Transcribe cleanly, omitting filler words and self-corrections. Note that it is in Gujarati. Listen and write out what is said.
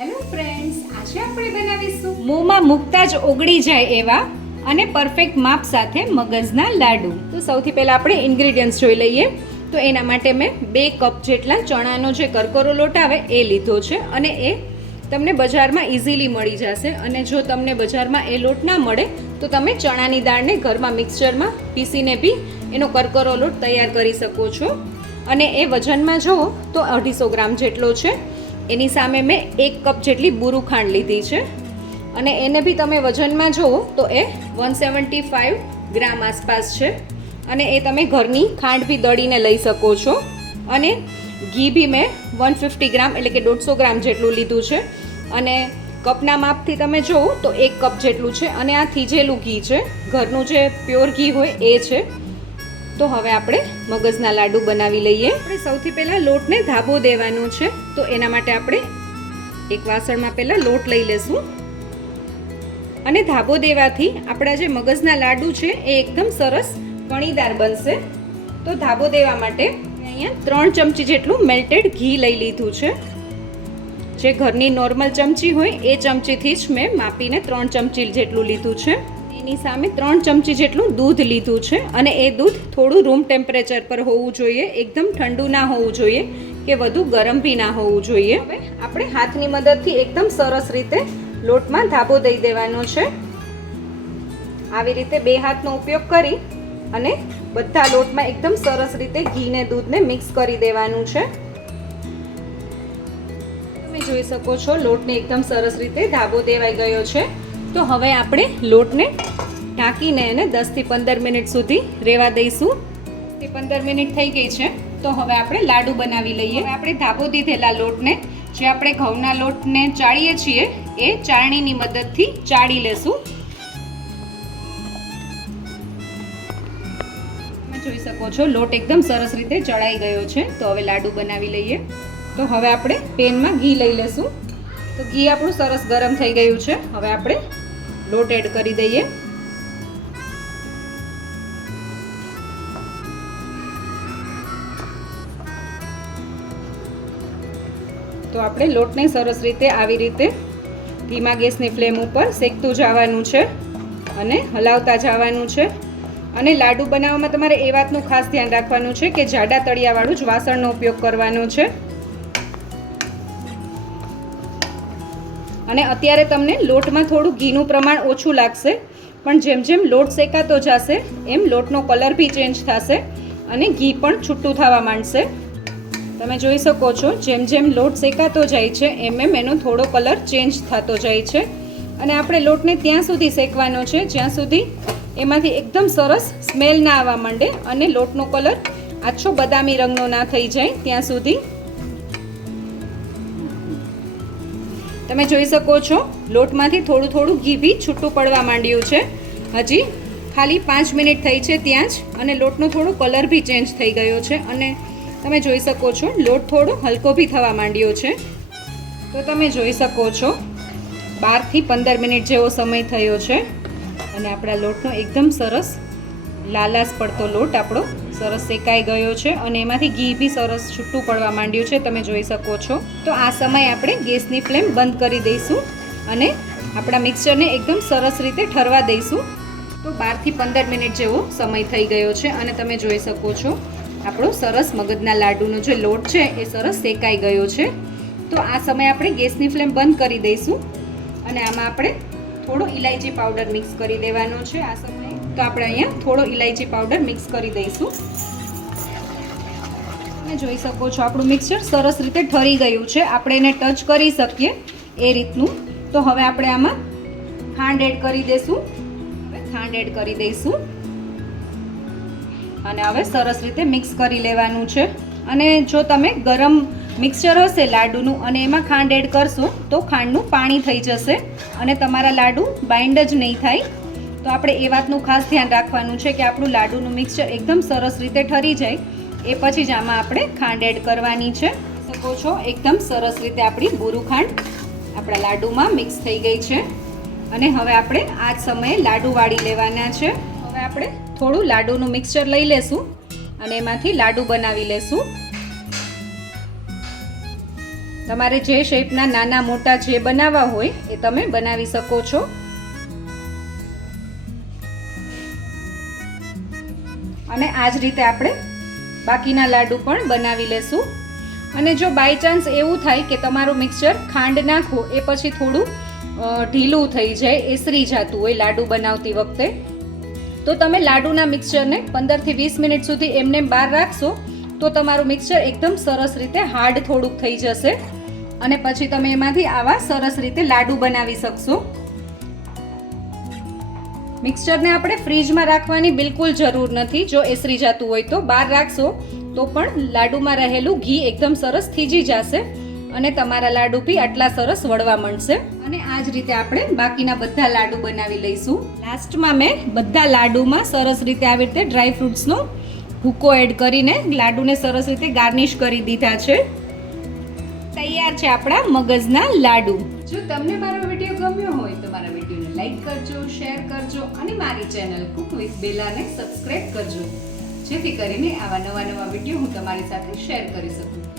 હેલો ફ્રેન્ડ્સ, આજે આપણે બનાવીશું મોંમાં મૂકતા જ ઓગળી જાય એવા અને પરફેક્ટ માપ સાથે મગજના લાડુ. તો સૌથી પહેલા આપણે ઇન્ગ્રેડિયન્ટ્સ જોઈ લઈએ. તો એના માટે મેં 2 કપ જેટલા ચણાનો જે કરકરો લોટ આવે એ લીધો છે અને એ તમને બજારમાં ઇઝીલી મળી જશે. અને જો તમને બજારમાં એ લોટ ના મળે તો તમે ચણાની દાળને ઘરમાં મિક્સચરમાં પીસીને બી એનો કરકરો લોટ તૈયાર કરી શકો છો. અને એ વજનમાં જુઓ તો 250 ગ્રામ જેટલો છે. એની સામે મેં 1 કપ જેટલી બુરુ ખાંડ લીધી છે અને એને બી તમે વજનમાં જુઓ તો એ 175 ગ્રામ આસપાસ છે. અને એ તમે ઘરની ખાંડ બી દળીને લઈ શકો છો. અને ઘી બી મેં 150 ગ્રામ એટલે કે 150 ગ્રામ જેટલું લીધું છે. અને કપના માપથી તમે જુઓ તો 1 કપ જેટલું છે. અને આ થીજેલું ઘી છે, ઘરનું જે પ્યોર ઘી હોય એ છે. તો હવે આપણે મગજના લાડુ બનાવી લઈએ. આપણે સૌથી પહેલાં લોટને ધાબો દેવાનો છે. તો એના માટે આપણે એક વાસણમાં પહેલાં લોટ લઈ લેશું. અને ધાબો દેવાથી આપણા જે મગજના લાડુ છે એ એકદમ સરસ કણીદાર બનશે. તો ધાબો દેવા માટે અહીંયા 3 ચમચી જેટલું મેલ્ટેડ ઘી લઈ લીધું છે. જે ઘરની નોર્મલ ચમચી હોય એ ચમચીથી જ મેં માપીને 3 ચમચી જેટલું લીધું છે. એની સામે 3 ચમચી જેટલું દૂધ લીધું છે. અને એ દૂધ થોડું રૂમ ટેમ્પરેચર પર હોવું જોઈએ, એકદમ ઠંડુ ના હોવું જોઈએ કે વધુ ગરમ બી ના હોવું જોઈએ. હવે આપણે હાથની મદદથી એકદમ સરસ રીતે લોટમાં ધાબો દઈ દેવાનો છે. આવી રીતે 2 હાથનો ઉપયોગ કરી અને બધા લોટમાં એકદમ સરસ રીતે ઘીને દૂધને મિક્સ કરી દેવાનું છે. તમે જોઈ શકો છો લોટને એકદમ સરસ રીતે ધાબો દેવાઈ ગયો છે. તો હવે આપણે લોટને ઢાંકીને એને 10 થી 15 મિનિટ સુધી રહેવા દઈશું. 15 મિનિટ થઈ ગઈ છે. તો હવે આપણે લાડુ બનાવી લઈએ. હવે આપણે ધાબો દીધેલા લોટને, જે આપણે ઘઉંના લોટને ચાળીએ છીએ, એ ચાળણીની મદદથી ચાળી લેશું. તમે જોઈ શકો છો લોટ એકદમ સરસ રીતે ચડાઈ ગયો છે. તો હવે લાડુ બનાવી લઈએ. તો હવે આપણે પેનમાં ઘી લઈ લેશું. તો ઘી આપણું સરસ ગરમ થઈ ગયું છે. હવે આપણે લોટ એડ કરી દઈએ. તો આપણે લોટને સરસ રીતે આવી રીતે ધીમા ગેસની ફ્લેમ ઉપર શેકતું જવાનું છે અને હલાવતા જવાનું છે. અને લાડુ બનાવવામાં તમારે એ વાતનું ખાસ ધ્યાન રાખવાનું છે કે જાડા તળિયાવાળું જ વાસણનો ઉપયોગ કરવાનો છે. અને અત્યારે તમને લોટમાં થોડું ઘીનું પ્રમાણ ઓછું લાગશે, પણ જેમ જેમ લોટ શેકાતો જશે એમ લોટનો કલર બી ચેન્જ થશે અને ઘી પણ છૂટું થવા માંડશે. તમે જોઈ શકો છો જેમ જેમ લોટ શેકાતો જાય છે એમ એમ એનો થોડો કલર ચેન્જ થતો જાય છે. અને આપણે લોટને ત્યાં સુધી શેકવાનો છે જ્યાં સુધી એમાંથી એકદમ સરસ સ્મેલ ના આવવા માંડે અને લોટનો કલર આછો બદામી રંગનો ના થઈ જાય ત્યાં સુધી. તમે જોઈ શકો છો લોટમાંથી થોડું થોડું ઘી બી છૂટું પડવા માંડ્યું છે. હજી ખાલી 5 મિનિટ થઈ છે ત્યાં જ. અને લોટનો થોડો કલર બી ચેન્જ થઈ ગયો છે. અને તમે જોઈ શકો છો લોટ થોડો હલકો બી થવા માંડ્યો છે. તો તમે જોઈ શકો છો 12 થી 15 મિનિટ જેવો સમય થયો છે. અને આપણા લોટનો એકદમ સરસ લાલાશ પડતો લોટ આપણો સરસ શેકાઈ ગયો છે. અને એમાંથી ઘી બી સરસ છૂટું પડવા માંડ્યું છે. તમે જોઈ શકો છો. તો આ સમયે આપણે ગેસની ફ્લેમ બંધ કરી દઈશું અને આપણા મિક્સચરને એકદમ સરસ રીતે ઠરવા દઈશું. તો 12 થી 15 મિનિટ જેવો સમય થઈ ગયો છે. અને તમે જોઈ શકો છો આપણો સરસ મગજના લાડુનો જે લોટ છે એ સરસ શેકાઈ ગયો છે. તો આ સમયે આપણે ગેસની ફ્લેમ બંધ કરી દઈશું અને આમાં આપણે થોડો ઇલાયચી પાવડર મિક્સ કરી દેવાનો છે. આ સમયે તો આપણે અહીંયા થોડો ઇલાયચી પાવડર મિક્સ કરી દઈશું. તમે જોઈ શકો છો આપણું મિક્સચર સરસ રીતે ઠરી ગયું છે. આપણે એને ટચ કરી શકીએ એ રીતનું. તો હવે આપણે આમાં ખાંડ એડ કરી દઈશું. હવે ખાંડ એડ કરી દઈશું અને હવે સરસ રીતે મિક્સ કરી લેવાનું છે. અને જો તમે ગરમ મિક્સચર હશે લાડુનું અને એમાં ખાંડ એડ કરશો તો ખાંડનું પાણી થઈ જશે અને તમારા લાડુ બાઇન્ડ જ નહીં થાય. તો આપણે એ વાતનું ખાસ ધ્યાન રાખવાનું છે કે આપણું લાડુનું મિક્સચર એકદમ સરસ રીતે ઠરી જાય એ પછી જ આમાં આપણે ખાંડ એડ કરવાની છે. શકો છો એકદમ સરસ રીતે આપણી બુરુ ખાંડ આપણા લાડુમાં મિક્સ થઈ ગઈ છે. અને હવે આપણે આ જ સમયે લાડુ વાળી લેવાના છે. હવે આપણે થોડું લાડુનું મિક્સચર લઈ લેશું અને એમાંથી લાડુ બનાવી લેશું. તમારે જે શેપના નાના મોટા જે બનાવવા હોય એ તમે બનાવી શકો છો. અને આ જ રીતે આપણે બાકીના લાડુ પણ બનાવી લેશું. અને જો બાય ચાન્સ એવું થાય કે તમારું મિક્સચર ખાંડ નાખો એ પછી થોડું ઢીલું થઈ જાય, એસરી જતું હોય લાડુ બનાવતી વખતે, તો તમે લાડુના મિક્સચરને 15 થી 20 મિનિટ સુધી એમને બહાર રાખશો તો તમારું મિક્સચર એકદમ સરસ રીતે હાર્ડ થોડુંક થઈ જશે અને પછી તમે એમાંથી આવા સરસ રીતે લાડુ બનાવી શકશો. મિક્સચરને આપણે ફ્રીજમાં રાખવાની બિલકુલ જરૂર નથી. જો એસરી જતું હોય તો બહાર રાખશો તો પણ લાડુમાં રહેલું ઘી એકદમ સરસ થીજી જશે અને તમારા લાડુ બી આટલા સરસ વળવા માંડશે. અને આ જ રીતે આપણે બાકીના બધા લાડુ બનાવી લઈશું. લાસ્ટમાં મેં બધા લાડુમાં સરસ રીતે આવી રીતે ડ્રાય ફ્રૂટ્સનો ભૂકો એડ કરીને લાડુને સરસ રીતે ગાર્નિશ કરી દીધા છે. તૈયાર છે આપણા મગજના લાડુ. જો તમને મારો વિડીયો ગમ્યો હોય તો મારા વિડીયોને લાઈક કરજો, શેર કરજો અને મારી ચેનલ કુક વિથ બેલાને સબસ્ક્રાઇબ કરજો, જેથી કરીને આવા નવા વિડીયો હું તમારી સાથે શેર કરી શકું.